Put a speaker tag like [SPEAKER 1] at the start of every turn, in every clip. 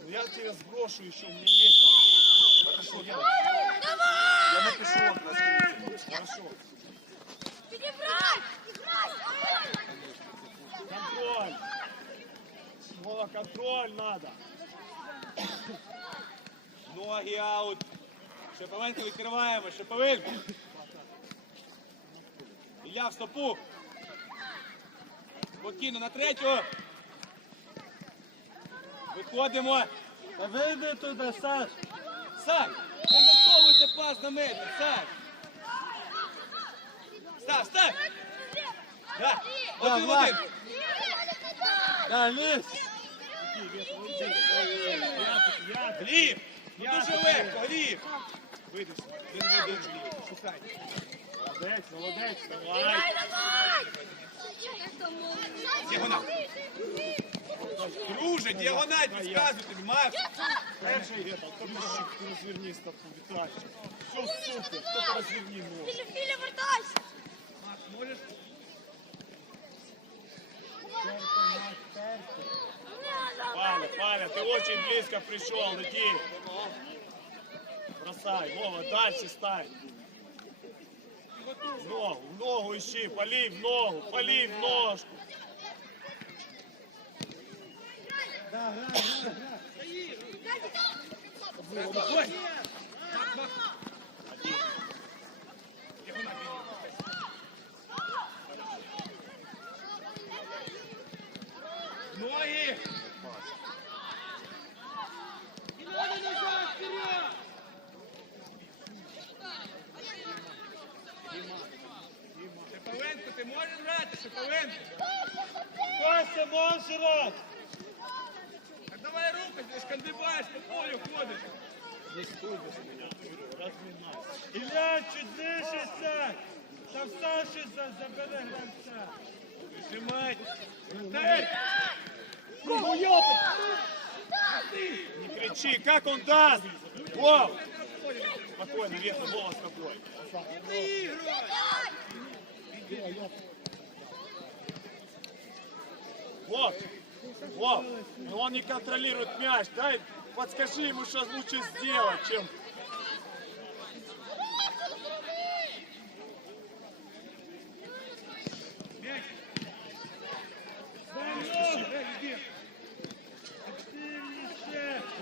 [SPEAKER 1] Ну я тебя сброшу еще, у меня есть там. Хорошо, я, я напишу вот на. Хорошо. Контроль. Вова, контроль надо.
[SPEAKER 2] Ноги аут. Шиповенко відкриваємо. Шиповенко. Ілля в стопу. Спокійно на третю. Виходимо.
[SPEAKER 1] Та вийди туди, Саш.
[SPEAKER 2] Сань, не засовуйте пас на метр, Сань. Став, став. Да. Один один.
[SPEAKER 1] Да, лізь.
[SPEAKER 2] Гліб, ну дуже легко, Гліб. Видиш, один в один, Гліб. Шукай.
[SPEAKER 1] Молодець, молодець, давай.
[SPEAKER 2] Діагональ. Друже, діагональ, підказуй тобі, Макс.
[SPEAKER 1] Перший где там, подыщик, ты развернись там, Витальчик. Все, супер, только разверни ногу.
[SPEAKER 2] Макс, можеш?
[SPEAKER 1] Паля, Паля, ты очень близко пришел, иди. Бросай, Вова, дальше ставь. В ногу, в ногу ищи, пали в ногу, пали в ножку.
[SPEAKER 2] Ой.
[SPEAKER 1] Один.
[SPEAKER 2] Ноги. Можеш грати, Шиповенко?
[SPEAKER 1] Костя, Моншерот!
[SPEAKER 2] Так давай руку, ти ж кандибаєш, по полю ходиш.
[SPEAKER 1] Не стой без меня, разминай. Илья, чуть. Там Саши за- забере гравця.
[SPEAKER 2] Прижимай. Дай.
[SPEAKER 1] Не кричи, как он даст? Вов! Спокойно, Веса, Вова с тобой. Вот, вот, он не контролирует мяч, дай, подскажи ему, что лучше сделать, чем...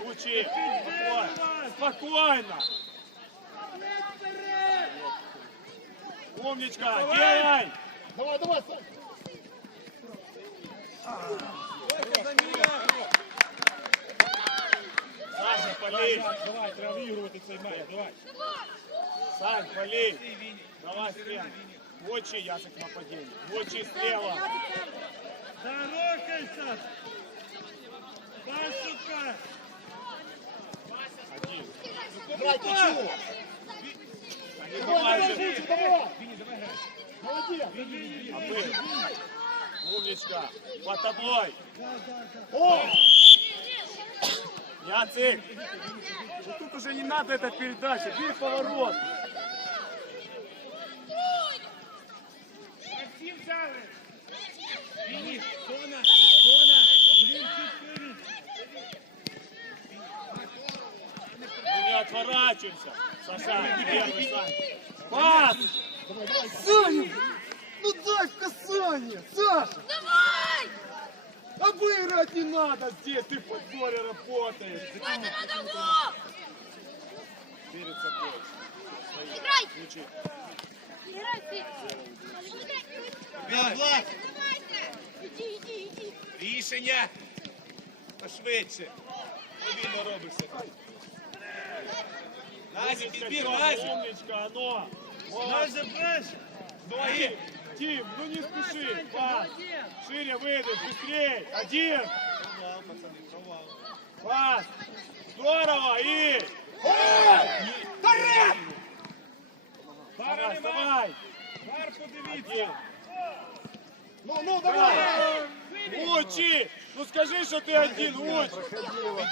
[SPEAKER 1] Учи, спокойно, спокойно. Умничка, делай!
[SPEAKER 3] Давай, давай, Сань.
[SPEAKER 1] Саша, полей!
[SPEAKER 3] Давай, треба вигрувати цей матч, давай.
[SPEAKER 1] Сань, полей! Давай слева. В очи, Ясик, нападение. В очи слева.
[SPEAKER 3] Зарокайся! Дай, сука!
[SPEAKER 1] Один.
[SPEAKER 3] Давай, ты чего?
[SPEAKER 1] Умничка. Под тобой.
[SPEAKER 3] О!
[SPEAKER 1] Яцик. Тут уже не надо эта передача. Бей поворот. Отворачиваемся. Саша, первый, Сань. Пас!
[SPEAKER 3] Саня! Ну дай в касание! Саша!
[SPEAKER 4] Давай!
[SPEAKER 3] Обыграть не надо здесь! Ты в подборе работаешь!
[SPEAKER 4] Давай, давай, давай!
[SPEAKER 1] Перед собой.
[SPEAKER 4] Играй!
[SPEAKER 1] Ключи.
[SPEAKER 2] рішення. Пошвидше. Повільно робишся. Назі, підбір, Назі.
[SPEAKER 1] Умничка, оно.
[SPEAKER 3] Даже ближче!
[SPEAKER 2] Ноги.
[SPEAKER 1] Тим, ну не спеши. Пас. Шире выйдешь, быстрее. Один.
[SPEAKER 2] Провал, пацани, провал.
[SPEAKER 1] Пас. Здорово. И.
[SPEAKER 3] Пара
[SPEAKER 1] Давай,
[SPEAKER 3] нема!
[SPEAKER 1] давай.
[SPEAKER 3] Пар подивіться!
[SPEAKER 1] Один.
[SPEAKER 3] Ну, ну, давай!
[SPEAKER 1] Учи. Ну скажи, что ты один. Учи.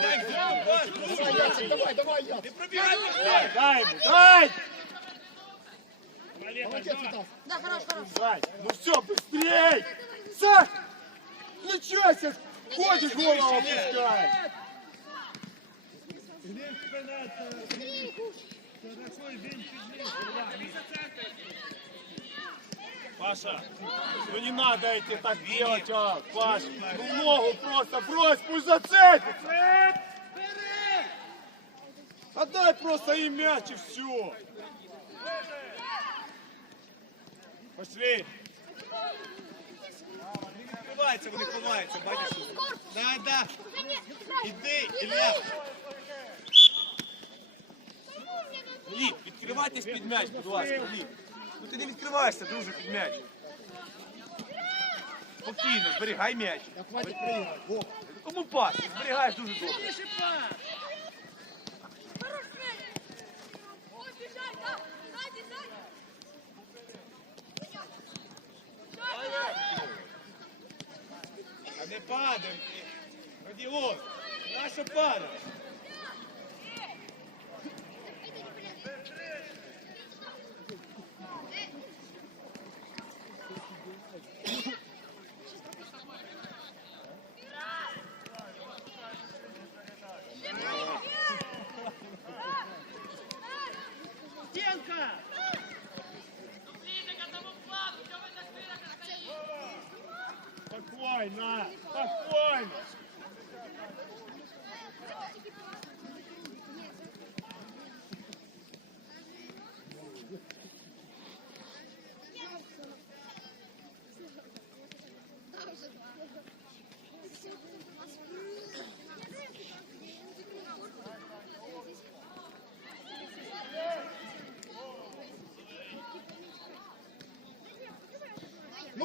[SPEAKER 2] Дай, Влад,
[SPEAKER 3] Давай, Яцик, давай, давай, Яцик!
[SPEAKER 2] Не пробігай,
[SPEAKER 1] Дай, дай ему. Дай.
[SPEAKER 3] Молодец,
[SPEAKER 4] Да, хорош, хорош!
[SPEAKER 1] Дай. Ну все, быстрей. Сань. Включайся! Ходишь, голову опускаешь!
[SPEAKER 3] Гліб спина, це це рахуй, він чудний.
[SPEAKER 1] Паша, ну не надо идти так делать, а, Паш, ну ногу просто брось, пусть зацепится. Отдай просто им мяч и все. Пошли.
[SPEAKER 2] Ховаються, вони ховаються, бачиш? Да, да.
[SPEAKER 5] Гони, играй.
[SPEAKER 2] Іди, Ілля. Гліб, відкривайтесь під м'яч, будь ласка, Гліб. Ну ти не відкриваєшся, друже, під м'яч. Спокійно, зберігай м'яч. Кому пас? Зберігаєш дуже добре. А не падаємо. Родіон, наша пара.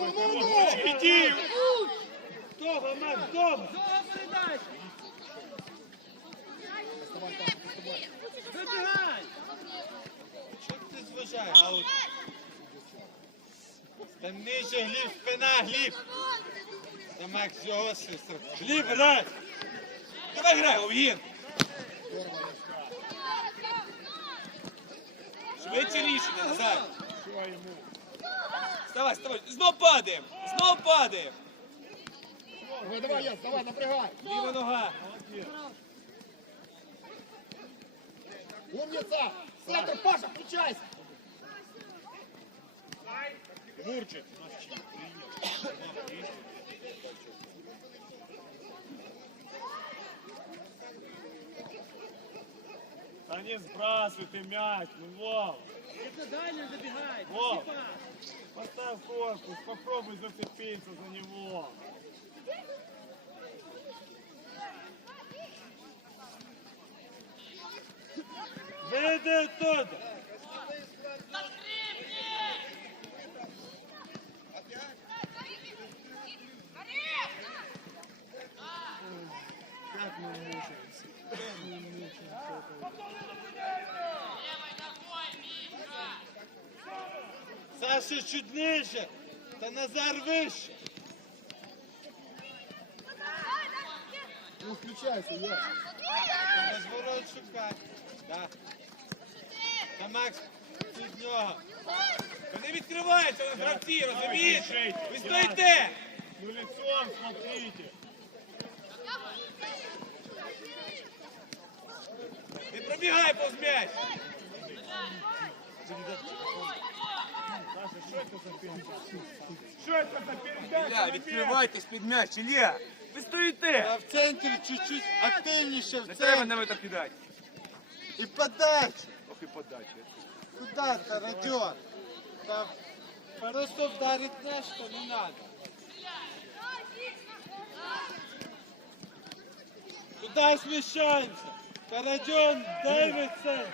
[SPEAKER 1] Ну, ну, Іди! Ну!
[SPEAKER 3] Вдома, Макс, вдома! Забігай!
[SPEAKER 2] Чого ти зважає Та нижче, гліб, спина, гліб! Та Макс, його сестра.
[SPEAKER 3] Гліб, грай!
[SPEAKER 2] Давай грай, Овгін! Швидше рішення, Назар! Що? Вставай, вставай. Знов падаємо. Знов падаємо.
[SPEAKER 1] Давай, давай, я, давай, напрягай.
[SPEAKER 2] Ліва нога.
[SPEAKER 1] Умница. Центр, Паша, включайся.
[SPEAKER 3] Мурчик!
[SPEAKER 1] Да не сбрасывай ты мяч, ну Вов.
[SPEAKER 3] Это дальше забегай!
[SPEAKER 1] Вов, поставь корпус, попробуй зацепиться за него.
[SPEAKER 3] Вийди оттуда! Чуть нижче! Та Назар вище!
[SPEAKER 1] Ну, включайся, я.
[SPEAKER 2] Та Розворот шукай. Да. Та Макс, під нього. Вони відкриваються, вони гравці, розумієш? Ви стоїте!
[SPEAKER 1] Ну, лицом смотрите.
[SPEAKER 2] Не пробігай повз м'яч!
[SPEAKER 1] Саша, что это за передача? Что это за передача?
[SPEAKER 2] Ілля, відкривайтесь під м'яч, Ілля! Ви стоїте!
[SPEAKER 6] А в центрі чуть-чуть активніше в
[SPEAKER 2] Не треба
[SPEAKER 6] центрі.
[SPEAKER 2] на так кидати.
[SPEAKER 6] І подачу.
[SPEAKER 2] Ох і подача.
[SPEAKER 6] Куда-то, Родіон. Та просто вдарить нещо не надо.
[SPEAKER 3] Куда смещаемся? Карадьон, Дэвидсон!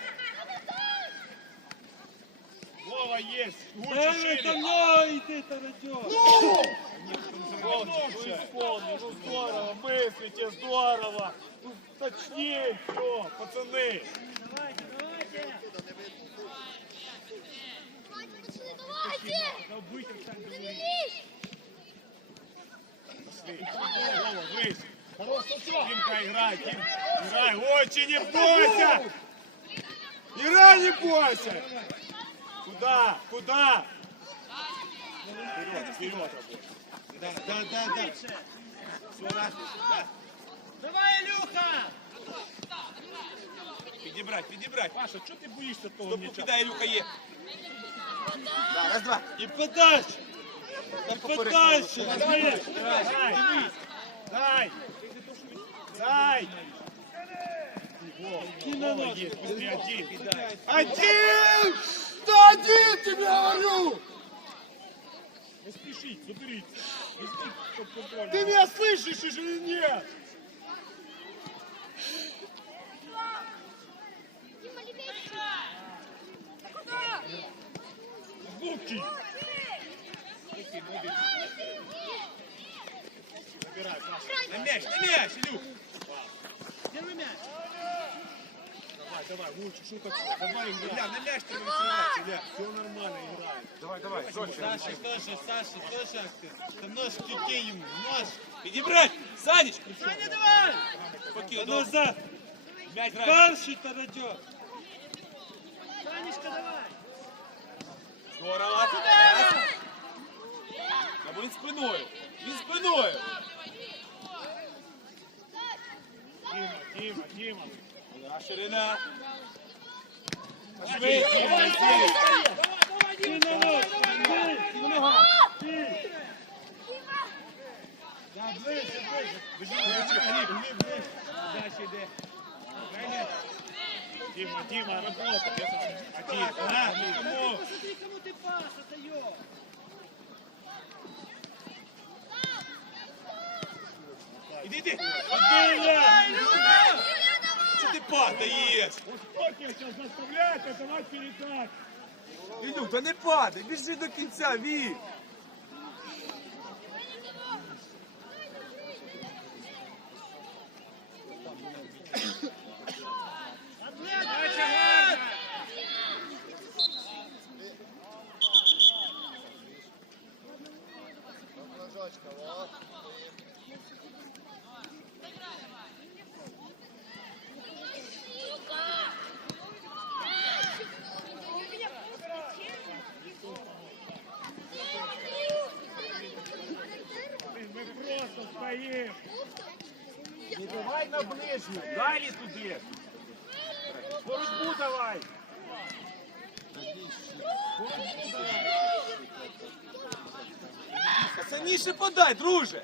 [SPEAKER 1] Вова есть. Лучше
[SPEAKER 3] Дэвидсон,
[SPEAKER 1] шире.
[SPEAKER 3] ну иди, Карадьон!
[SPEAKER 1] Вовчик, ну исполни, ну здорово, мыслите, здорово. Ну, точнее, все, пацаны.
[SPEAKER 3] Давайте, давайте!
[SPEAKER 5] Давайте!
[SPEAKER 3] Да выйдем, Сань, говори.
[SPEAKER 1] Вова, выше. Тимка, играй, Тим. Играй, очень не бойся. Играй, не бойся. Куда, куда? Вперед, вперед.
[SPEAKER 6] Да, да, да, да.
[SPEAKER 2] Все, раз. Да.
[SPEAKER 1] Давай, Ілюха!
[SPEAKER 2] Підібрать, підібрать.
[SPEAKER 1] Паша, чого ти боїшся того
[SPEAKER 2] Стоп,
[SPEAKER 1] м'яча?
[SPEAKER 2] кидай, Ілюха є. Да, раз, два.
[SPEAKER 1] І подача! І подача! Дай! Дай! Дай! Кинь на нос! Один!
[SPEAKER 3] Один! Да один тебе говорю!
[SPEAKER 1] Не спішіть, заберіться! Візьміть, щоб контроль.
[SPEAKER 3] Ты меня слышишь или нет?
[SPEAKER 4] Дима, левее.
[SPEAKER 1] Звуки!
[SPEAKER 2] На м'яч, на м'яч, Ілюх.
[SPEAKER 1] Давай, давай, лучше, що так? Давай, Ілля.
[SPEAKER 2] Ілля, на м'яч треба відсуватися, Ілля.
[SPEAKER 1] Все нормально грає.
[SPEAKER 3] Давай, давай,
[SPEAKER 6] Саша тоже, Саша тоже актив. Та ножки кинь йому, ножки.
[SPEAKER 2] Підібрать. Саніч. Саня, давай. Спокійно, добре.
[SPEAKER 1] Назад!
[SPEAKER 2] М'яч грає.
[SPEAKER 1] Перший Тарадьов!
[SPEAKER 2] Здорово. Раз. Або він спиною. Він спиною.
[SPEAKER 1] Діма, Діма, Діма!
[SPEAKER 2] Да, ширина.
[SPEAKER 1] Швидше, швидше! Ти на нос! Ти! Ти! Да, ближче, ближче! Біжи, біжи, Гліб, Гліб, ближче! Дальше йде. Дай м'яч. Діма, Діма, робота! А Діма, на, кому?
[SPEAKER 2] Іди, іди.
[SPEAKER 1] Діля!
[SPEAKER 2] Що ти падаєш?
[SPEAKER 1] Успокойся, сейчас заставляйте, давай передачу!
[SPEAKER 2] Ілюх, та не падай, біжи до кінця, Вік.
[SPEAKER 3] на ближню, далі туди. Боротьбу давай.
[SPEAKER 2] Пацаніше подай, друже.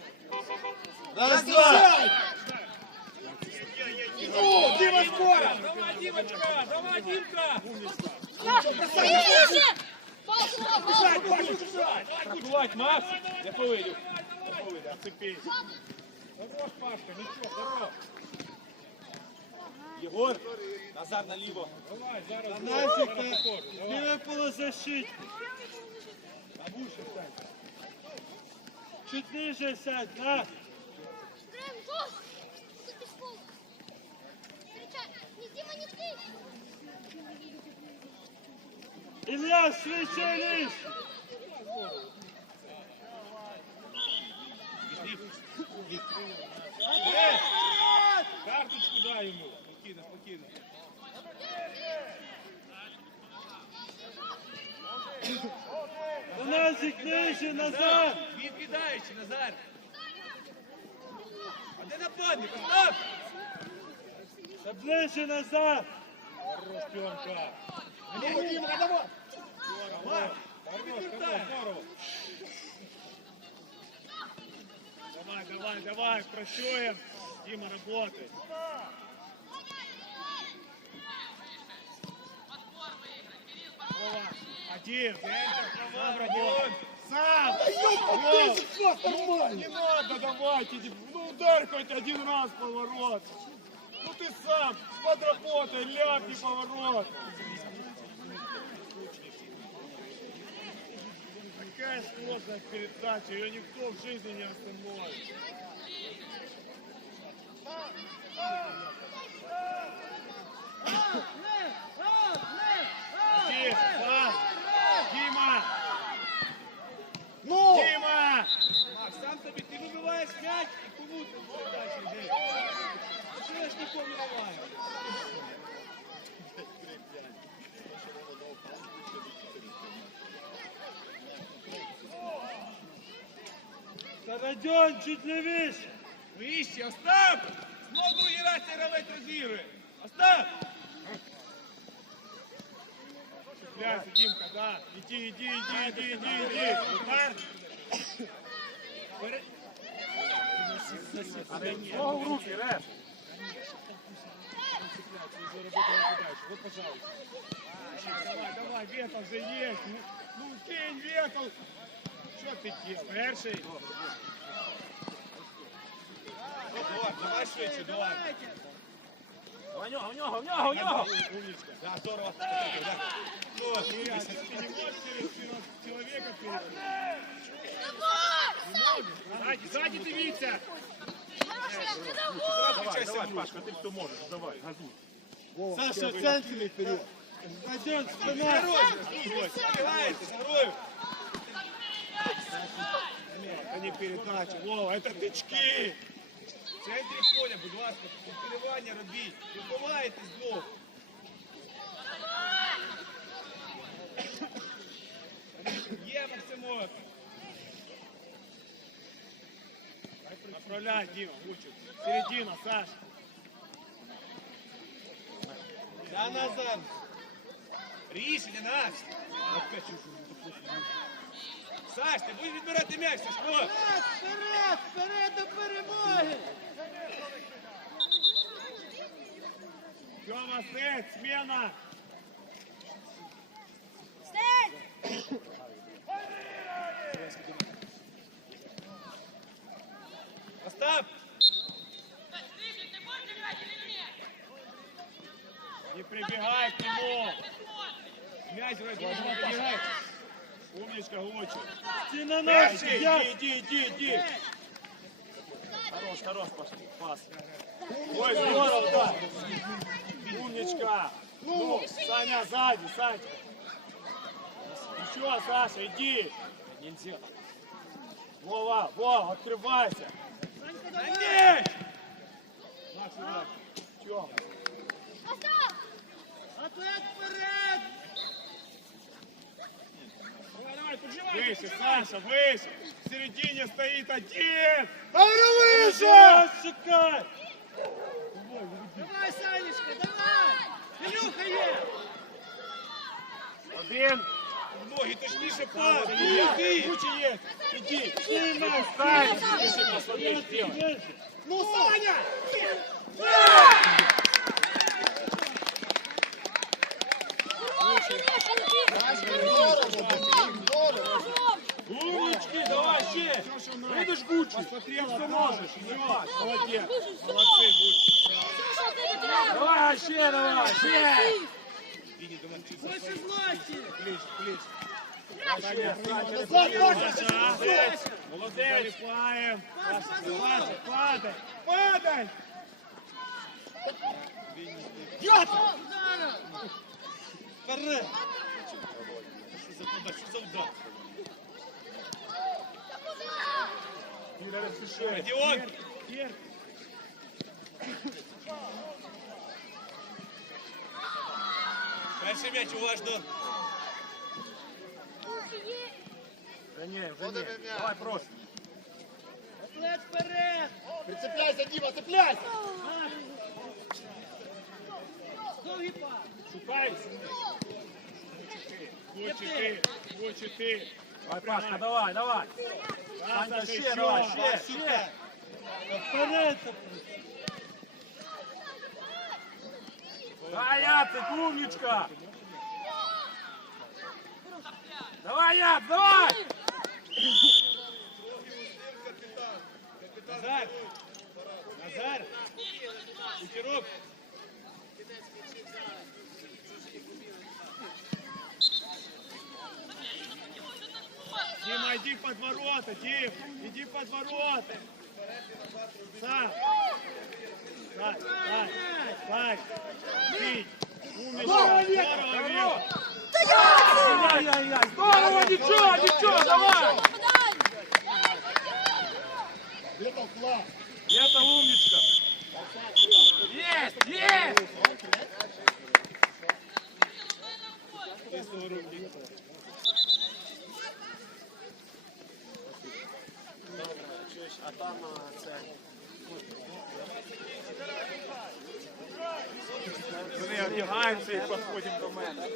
[SPEAKER 6] Раз, два.
[SPEAKER 3] Ну, Дима скоро.
[SPEAKER 2] Давай, Дімочка, давай, Дімка.
[SPEAKER 4] Ниже! Паша, Паша!
[SPEAKER 2] Працювати, Макс. Я повидю.
[SPEAKER 1] Цепись! Хорош, Пашка, нічого, хорош!
[SPEAKER 2] Єгор, Назар наліво.
[SPEAKER 1] Давай, зараз
[SPEAKER 6] Нафіг,
[SPEAKER 1] зараз
[SPEAKER 6] та-
[SPEAKER 1] походу, давай.
[SPEAKER 6] Ліве полузащитник.
[SPEAKER 1] На вуші сядь. Чуть ниже сядь, на!
[SPEAKER 4] Грэм, жёст! Тут без пола. Встречай. Не, Дима, не ты!
[SPEAKER 1] Ілля, швидше лізь! Е! Карточку дай йому.
[SPEAKER 2] спокійно, спокійно.
[SPEAKER 1] Донесіть нижче, назад!
[SPEAKER 2] Відкидаючи, назад! А де нападник? Остав!
[SPEAKER 1] Та ближче назад! Хорош, Пьонка!
[SPEAKER 3] Ні, ні,
[SPEAKER 1] Діма, давай! Марк, відвертай! Давай, давай, давай, прощуємо! Дима, работай! Родион! Сам!
[SPEAKER 3] Ты сейчас нормально.
[SPEAKER 1] Не надо, давайте, ну ударь хоть один раз поворот. Ну ты сам, подработай, ляпни поворот. Такая сложная передача, ее никто в жизни не остановит. Родион, чуть левее.
[SPEAKER 2] Вище, Остап! Знову цей гравець розігрує. Остап!
[SPEAKER 1] Цепляйся, Димка, да. Иди, иди, иди, иди, иди, иди. Удар. Вперед.
[SPEAKER 3] Ногу в руки, Реш.
[SPEAKER 1] Вот, пожалуйста. Давай, давай, ветал же есть. Ну, ну кинь ветал. Что ты делаешь? Перший.
[SPEAKER 2] Давай, давай швидше, давай.
[SPEAKER 3] В нього, в нього, в нього, в нього.
[SPEAKER 1] Умничка.
[SPEAKER 2] Да, здорово, Остап, да. Ну,
[SPEAKER 1] Ребят, ты не можешь через человека перейти.
[SPEAKER 4] Давай!
[SPEAKER 1] Сзади, сзади ты, Витя.
[SPEAKER 3] Давай, давай, Пашка, ти все можеш. Давай, газуй.
[SPEAKER 6] Саша, в центрі вперед. Пойдем, спина.
[SPEAKER 2] Забігаєте, з грою.
[SPEAKER 1] Это не передача. Вова, это тычки.
[SPEAKER 2] В центрі поля, будь ласка, відкривання робіть. Відбуваєтесь знов. Є Максимов.
[SPEAKER 1] Отправляй, Дима, учит. Середина, Саш.
[SPEAKER 2] Да, назад. Рішення наш. Саш, ти будеш відбирати м'яч, що?
[SPEAKER 6] Вперед, вперед до перемоги.
[SPEAKER 1] Тёма, сет, смена.
[SPEAKER 2] Остап!
[SPEAKER 1] Не прибегай к нему.
[SPEAKER 2] М'яч вроде не прибігай.
[SPEAKER 1] Умничка, Гучу.
[SPEAKER 6] Ти на нас,
[SPEAKER 1] иди,
[SPEAKER 6] я.
[SPEAKER 1] иди, иди, иди.
[SPEAKER 3] Хорош, хорош, Пашка. Пас.
[SPEAKER 1] Ой, здорово, да. Умничка. Ну, Саня, сзади, Саня. Еще, Саша, иди.
[SPEAKER 3] Нельзя.
[SPEAKER 1] Вова, Вова, открывайся.
[SPEAKER 2] На м'яч!
[SPEAKER 1] Макс, давай. Тёма.
[SPEAKER 6] Атлет вперед.
[SPEAKER 1] Давай, давай, поджимай. Выше, Саша, выше. В середине стоит один.
[SPEAKER 6] Давай,
[SPEAKER 1] Еще, шукай.
[SPEAKER 6] Давай, Санечка, давай. Илюха є.
[SPEAKER 1] Один.
[SPEAKER 2] В ноги точніше пас!
[SPEAKER 1] Илья,
[SPEAKER 2] Іди!
[SPEAKER 1] Куча есть. Иди. Сань, если послабее сделай.
[SPEAKER 6] Ну, Саня.
[SPEAKER 1] Умнички, Давай, ще. Видишь, Гуччи? Посмотрел, что можешь. Все, молодец. Молодцы, Гуччи. Давай, ще, давай, ще.
[SPEAKER 6] Больше злості.
[SPEAKER 1] Плечь, плечь. Саня, Саня,
[SPEAKER 6] Назад,
[SPEAKER 1] Саша, молодец. Молодец. Падаем. Паша, падай. Падай.
[SPEAKER 6] Вперед.
[SPEAKER 2] Що за удар? Що за удар?
[SPEAKER 1] Вверх.
[SPEAKER 2] Перший м'яч уважно.
[SPEAKER 3] Да не, уже не. Давай просто.
[SPEAKER 6] Атлет вперед.
[SPEAKER 3] Прицепляйся, Дима, цепляйся.
[SPEAKER 6] Довгий пас.
[SPEAKER 1] Шукай. Гуччи ты. Гуччи ты.
[SPEAKER 3] Давай, Пашка, давай, давай.
[SPEAKER 1] Саша,
[SPEAKER 3] ще, давай, ще, ще.
[SPEAKER 6] Вперед.
[SPEAKER 3] Давай, Яцек, умничка. Давай, Яц, давай.
[SPEAKER 2] Назар! Назар! Кучерок!
[SPEAKER 1] Дима, иди под ворота, Дим, иди под ворота. Сань, Сань, Сань, Сань, иди. Умничка, здорово.
[SPEAKER 3] Ай-яй-яй, здорово, ничего, ничего, давай. Это умничка. Есть, есть.
[SPEAKER 1] А там це Вони одягаємося і підходимо до мене.